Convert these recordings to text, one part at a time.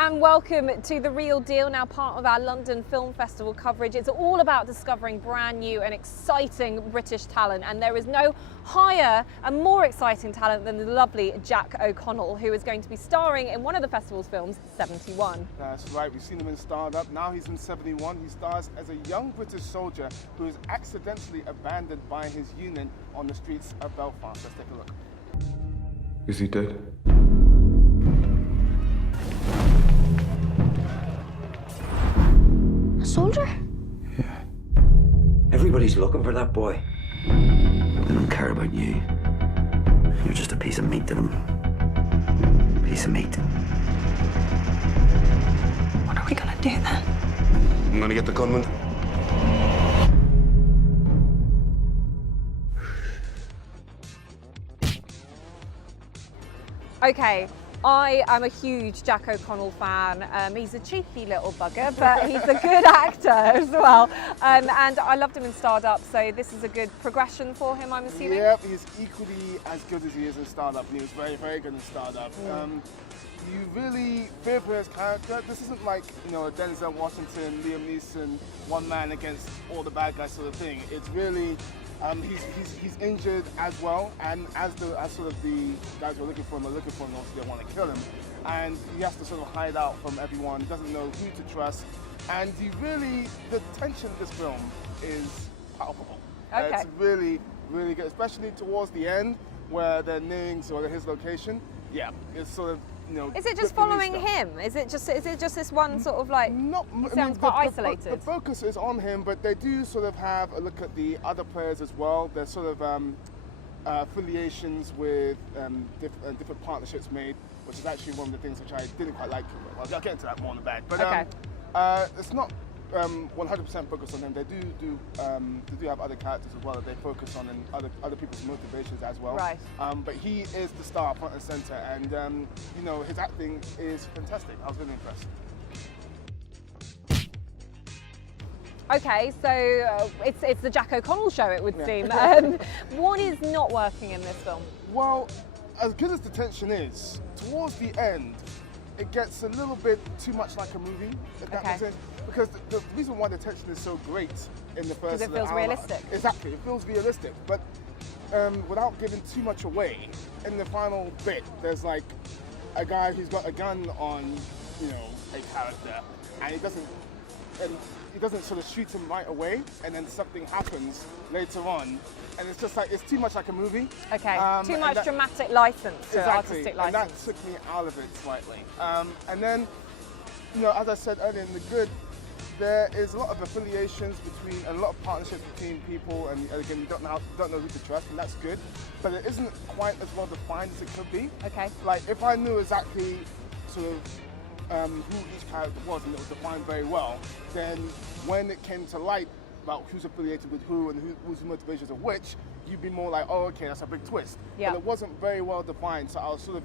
and welcome to The Real Deal, now part of our London Film Festival coverage. It's all about discovering brand new and exciting British talent, and there is no higher and more exciting talent than the lovely Jack O'Connell, who is going to be starring in one of the festival's films, 71. That's right, we've seen him in Startup, now he's in 71. He stars as a young British soldier who is accidentally abandoned by his unit on the streets of Belfast. Let's take a look. Is he dead? A soldier? Yeah. Everybody's looking for that boy. They don't care about you. You're just a piece of meat to them. Piece of meat. What are we gonna do then? I'm gonna get the gunman. Okay, I am a huge Jack O'Connell fan. He's a cheeky little bugger, but he's a good actor as well. And I loved him in Startup, so this is a good progression for him, I'm assuming? Yep, he's equally as good as he is in Startup, and he was very, very good in Startup. You really fear for his character. This isn't like, you know, a Denzel Washington, Liam Neeson, one man against all the bad guys sort of thing. It's really, he's injured as well, and as sort of the guys who are looking for him also they want to kill him, and he has to sort of hide out from everyone. He doesn't know who to trust, and the tension of this film is palpable. Okay. It's really, really good, especially towards the end where they're nearing sort of his location. Yeah, it's sort of, you know. Is it just following him? Is it just this one sort of like? It sounds quite isolated. The focus is on him, but they do sort of have a look at the other players as well. There's sort of affiliations with different partnerships made, which is actually one of the things which I didn't quite like. Well, I'll get into that more in the back. But okay. It's not 100% focused on him. They do have other characters as well that they focus on, and other people's motivations as well. Right. But he is the star, front and center, and you know, his acting is fantastic. I was really impressed. Okay, so it's the Jack O'Connell show, it would seem. What is not working in this film? Well, as good as the tension is, towards the end, it gets a little bit too much like a movie, if that makes sense. Because the reason why the tension is so great in the first Because it feels realistic. Exactly, it feels realistic. But without giving too much away, in the final bit, there's like a guy who's got a gun on, you know, a character, and he doesn't sort of shoot him right away, and then something happens later on, and it's just like, it's too much like a movie. Okay, too much dramatic license to artistic license. And that took me out of it slightly. And then, you know, as I said earlier, in the good, there is a lot of affiliations between, and a lot of partnerships between people, and again, you don't know who to trust, and that's good, but it isn't quite as well defined as it could be. Okay. Like, if I knew exactly sort of who each character was, and it was defined very well, then when it came to light about who's affiliated with who and whose motivations are which, you'd be more like, oh, okay, that's a big twist. Yeah. But it wasn't very well defined, so I was sort of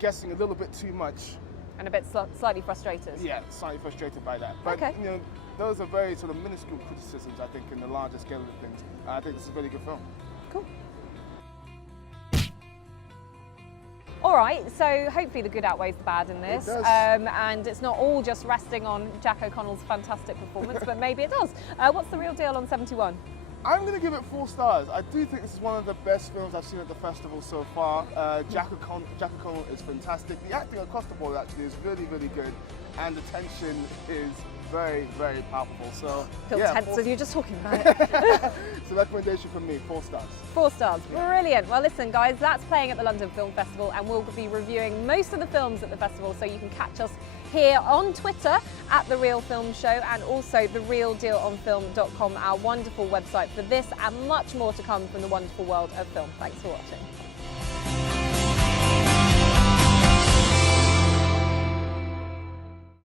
guessing a little bit too much. And a bit slightly frustrated. Yeah, slightly frustrated by that. But, okay. You know, those are very sort of minuscule criticisms, I think, in the larger scale of things. I think this is a really good film. Cool. All right, so hopefully the good outweighs the bad in this. It does. And it's not all just resting on Jack O'Connell's fantastic performance, but maybe it does. What's the real deal on 71? I'm going to give it 4 stars. I do think this is one of the best films I've seen at the festival so far. Jack O'Connell is fantastic. The acting across the board actually is really, really good. And the tension is very, very palpable. So, Feel yeah, tense as you're just talking about it. It's a recommendation from me, 4 stars. 4 stars, brilliant. Well listen guys, that's playing at the London Film Festival, and we'll be reviewing most of the films at the festival, so you can catch us here on Twitter at The Real Film Show, and also therealdealonfilm.com, our wonderful website for this and much more to come from the wonderful world of film. Thanks for watching.